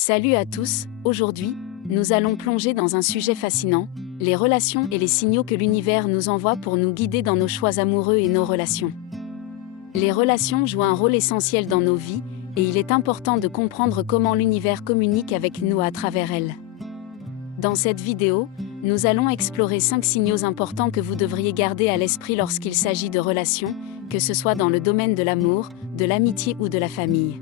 Salut à tous, aujourd'hui, nous allons plonger dans un sujet fascinant, les relations et les signaux que l'univers nous envoie pour nous guider dans nos choix amoureux et nos relations. Les relations jouent un rôle essentiel dans nos vies, et il est important de comprendre comment l'univers communique avec nous à travers elles. Dans cette vidéo, nous allons explorer 5 signaux importants que vous devriez garder à l'esprit lorsqu'il s'agit de relations, que ce soit dans le domaine de l'amour, de l'amitié ou de la famille.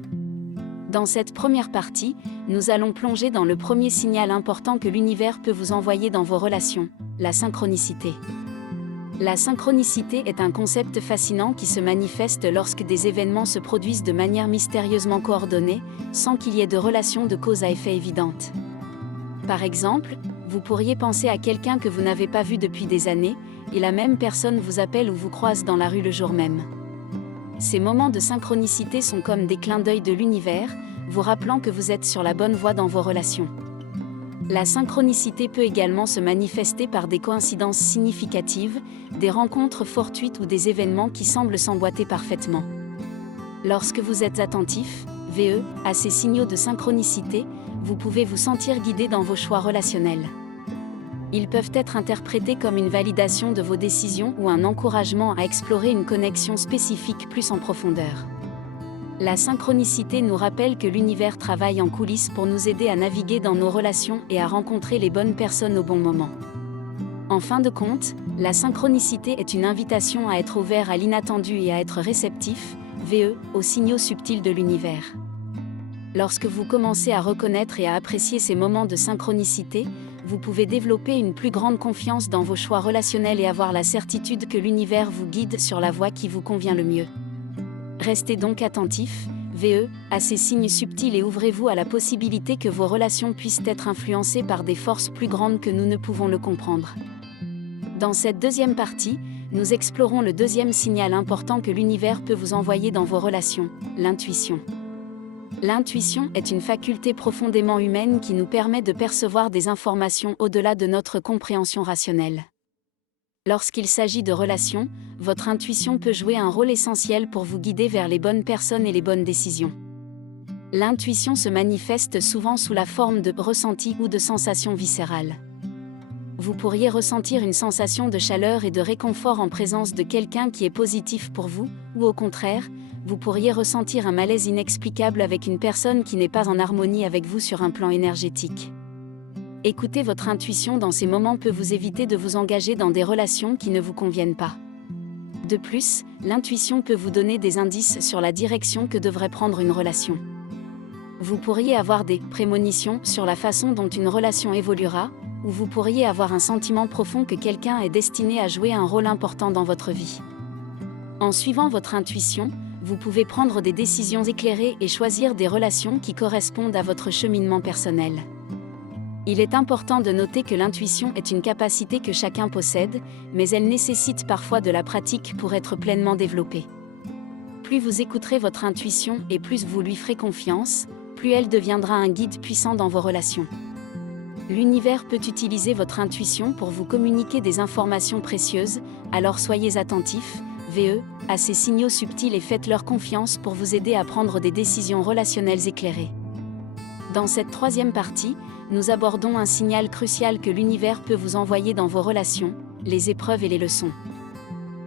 Dans cette première partie, nous allons plonger dans le premier signal important que l'univers peut vous envoyer dans vos relations, la synchronicité. La synchronicité est un concept fascinant qui se manifeste lorsque des événements se produisent de manière mystérieusement coordonnée, sans qu'il y ait de relation de cause à effet évidente. Par exemple, vous pourriez penser à quelqu'un que vous n'avez pas vu depuis des années, et la même personne vous appelle ou vous croise dans la rue le jour même. Ces moments de synchronicité sont comme des clins d'œil de l'univers, vous rappelant que vous êtes sur la bonne voie dans vos relations. La synchronicité peut également se manifester par des coïncidences significatives, des rencontres fortuites ou des événements qui semblent s'emboîter parfaitement. Lorsque vous êtes attentif, à ces signaux de synchronicité, vous pouvez vous sentir guidé dans vos choix relationnels. Ils peuvent être interprétés comme une validation de vos décisions ou un encouragement à explorer une connexion spécifique plus en profondeur. La synchronicité nous rappelle que l'univers travaille en coulisses pour nous aider à naviguer dans nos relations et à rencontrer les bonnes personnes au bon moment. En fin de compte, la synchronicité est une invitation à être ouvert à l'inattendu et à être réceptif, aux signaux subtils de l'univers. Lorsque vous commencez à reconnaître et à apprécier ces moments de synchronicité, vous pouvez développer une plus grande confiance dans vos choix relationnels et avoir la certitude que l'univers vous guide sur la voie qui vous convient le mieux. Restez donc attentif, à ces signes subtils et ouvrez-vous à la possibilité que vos relations puissent être influencées par des forces plus grandes que nous ne pouvons le comprendre. Dans cette deuxième partie, nous explorons le deuxième signal important que l'univers peut vous envoyer dans vos relations, l'intuition. L'intuition est une faculté profondément humaine qui nous permet de percevoir des informations au-delà de notre compréhension rationnelle. Lorsqu'il s'agit de relations, votre intuition peut jouer un rôle essentiel pour vous guider vers les bonnes personnes et les bonnes décisions. L'intuition se manifeste souvent sous la forme de ressentis ou de sensations viscérales. Vous pourriez ressentir une sensation de chaleur et de réconfort en présence de quelqu'un qui est positif pour vous, ou au contraire, vous pourriez ressentir un malaise inexplicable avec une personne qui n'est pas en harmonie avec vous sur un plan énergétique. Écouter votre intuition dans ces moments peut vous éviter de vous engager dans des relations qui ne vous conviennent pas. De plus, l'intuition peut vous donner des indices sur la direction que devrait prendre une relation. Vous pourriez avoir des prémonitions sur la façon dont une relation évoluera, ou vous pourriez avoir un sentiment profond que quelqu'un est destiné à jouer un rôle important dans votre vie. En suivant votre intuition, vous pouvez prendre des décisions éclairées et choisir des relations qui correspondent à votre cheminement personnel. Il est important de noter que l'intuition est une capacité que chacun possède, mais elle nécessite parfois de la pratique pour être pleinement développée. Plus vous écouterez votre intuition et plus vous lui ferez confiance, plus elle deviendra un guide puissant dans vos relations. L'univers peut utiliser votre intuition pour vous communiquer des informations précieuses, alors soyez attentifs, à ces signaux subtils et faites-leur confiance pour vous aider à prendre des décisions relationnelles éclairées. Dans cette troisième partie, nous abordons un signal crucial que l'univers peut vous envoyer dans vos relations, les épreuves et les leçons.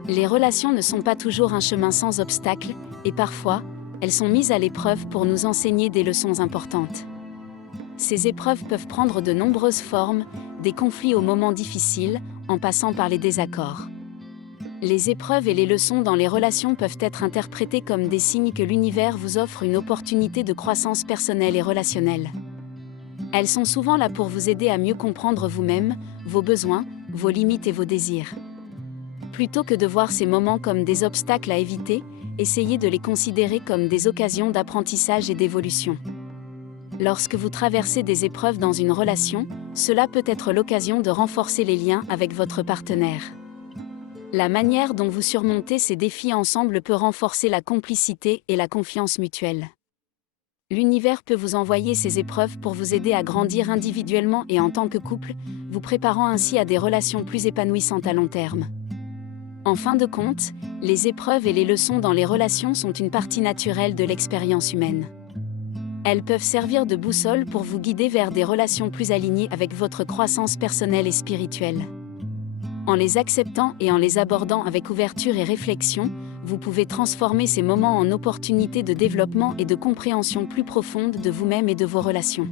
Les relations ne sont pas toujours un chemin sans obstacles, et parfois, elles sont mises à l'épreuve pour nous enseigner des leçons importantes. Ces épreuves peuvent prendre de nombreuses formes, des conflits aux moments difficiles, en passant par les désaccords. Les épreuves et les leçons dans les relations peuvent être interprétées comme des signes que l'univers vous offre une opportunité de croissance personnelle et relationnelle. Elles sont souvent là pour vous aider à mieux comprendre vous-même, vos besoins, vos limites et vos désirs. Plutôt que de voir ces moments comme des obstacles à éviter, essayez de les considérer comme des occasions d'apprentissage et d'évolution. Lorsque vous traversez des épreuves dans une relation, cela peut être l'occasion de renforcer les liens avec votre partenaire. La manière dont vous surmontez ces défis ensemble peut renforcer la complicité et la confiance mutuelle. L'univers peut vous envoyer ces épreuves pour vous aider à grandir individuellement et en tant que couple, vous préparant ainsi à des relations plus épanouissantes à long terme. En fin de compte, les épreuves et les leçons dans les relations sont une partie naturelle de l'expérience humaine. Elles peuvent servir de boussole pour vous guider vers des relations plus alignées avec votre croissance personnelle et spirituelle. En les acceptant et en les abordant avec ouverture et réflexion, vous pouvez transformer ces moments en opportunités de développement et de compréhension plus profonde de vous-même et de vos relations.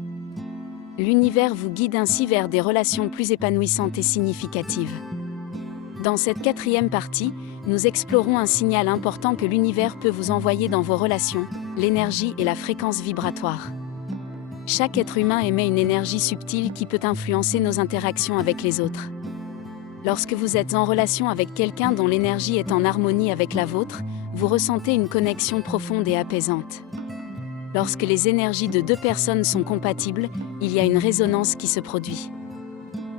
L'univers vous guide ainsi vers des relations plus épanouissantes et significatives. Dans cette 4e partie, nous explorons un signal important que l'univers peut vous envoyer dans vos relations, l'énergie et la fréquence vibratoire. Chaque être humain émet une énergie subtile qui peut influencer nos interactions avec les autres. Lorsque vous êtes en relation avec quelqu'un dont l'énergie est en harmonie avec la vôtre, vous ressentez une connexion profonde et apaisante. Lorsque les énergies de 2 personnes sont compatibles, il y a une résonance qui se produit.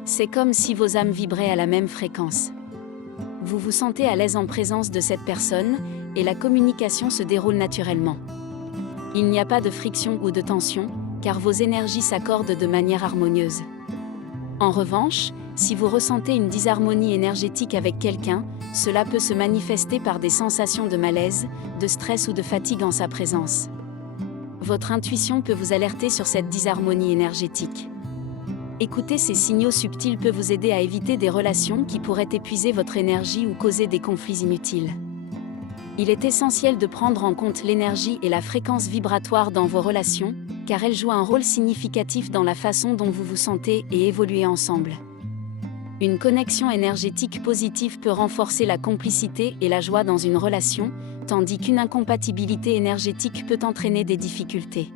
C'est comme si vos âmes vibraient à la même fréquence. Vous vous sentez à l'aise en présence de cette personne, et la communication se déroule naturellement. Il n'y a pas de friction ou de tension, car vos énergies s'accordent de manière harmonieuse. En revanche, si vous ressentez une disharmonie énergétique avec quelqu'un, cela peut se manifester par des sensations de malaise, de stress ou de fatigue en sa présence. Votre intuition peut vous alerter sur cette disharmonie énergétique. Écouter ces signaux subtils peut vous aider à éviter des relations qui pourraient épuiser votre énergie ou causer des conflits inutiles. Il est essentiel de prendre en compte l'énergie et la fréquence vibratoire dans vos relations, car elles jouent un rôle significatif dans la façon dont vous vous sentez et évoluez ensemble. Une connexion énergétique positive peut renforcer la complicité et la joie dans une relation, tandis qu'une incompatibilité énergétique peut entraîner des difficultés.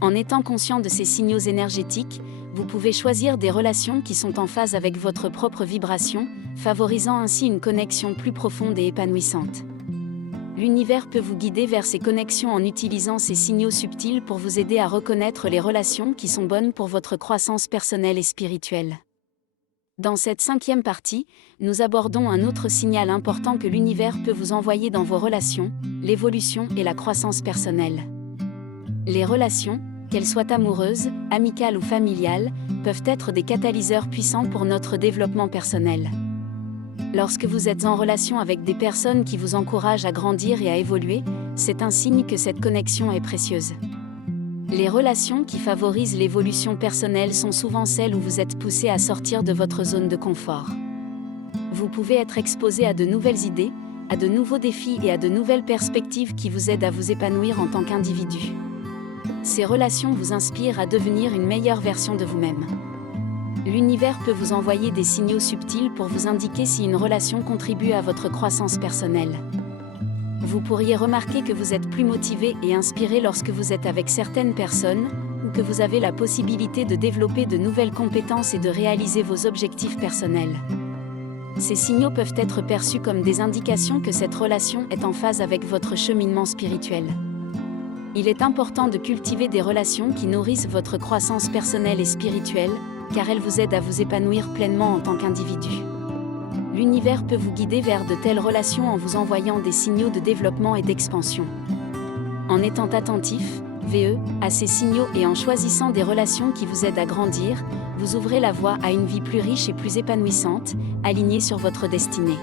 En étant conscient de ces signaux énergétiques, vous pouvez choisir des relations qui sont en phase avec votre propre vibration, favorisant ainsi une connexion plus profonde et épanouissante. L'univers peut vous guider vers ces connexions en utilisant ces signaux subtils pour vous aider à reconnaître les relations qui sont bonnes pour votre croissance personnelle et spirituelle. Dans cette 5e partie, nous abordons un autre signal important que l'univers peut vous envoyer dans vos relations, l'évolution et la croissance personnelle. Les relations, qu'elles soient amoureuses, amicales ou familiales, peuvent être des catalyseurs puissants pour notre développement personnel. Lorsque vous êtes en relation avec des personnes qui vous encouragent à grandir et à évoluer, c'est un signe que cette connexion est précieuse. Les relations qui favorisent l'évolution personnelle sont souvent celles où vous êtes poussé à sortir de votre zone de confort. Vous pouvez être exposé à de nouvelles idées, à de nouveaux défis et à de nouvelles perspectives qui vous aident à vous épanouir en tant qu'individu. Ces relations vous inspirent à devenir une meilleure version de vous-même. L'univers peut vous envoyer des signaux subtils pour vous indiquer si une relation contribue à votre croissance personnelle. Vous pourriez remarquer que vous êtes plus motivé et inspiré lorsque vous êtes avec certaines personnes, ou que vous avez la possibilité de développer de nouvelles compétences et de réaliser vos objectifs personnels. Ces signaux peuvent être perçus comme des indications que cette relation est en phase avec votre cheminement spirituel. Il est important de cultiver des relations qui nourrissent votre croissance personnelle et spirituelle, car elles vous aident à vous épanouir pleinement en tant qu'individu. L'univers peut vous guider vers de telles relations en vous envoyant des signaux de développement et d'expansion. En étant attentif, à ces signaux et en choisissant des relations qui vous aident à grandir, vous ouvrez la voie à une vie plus riche et plus épanouissante, alignée sur votre destinée.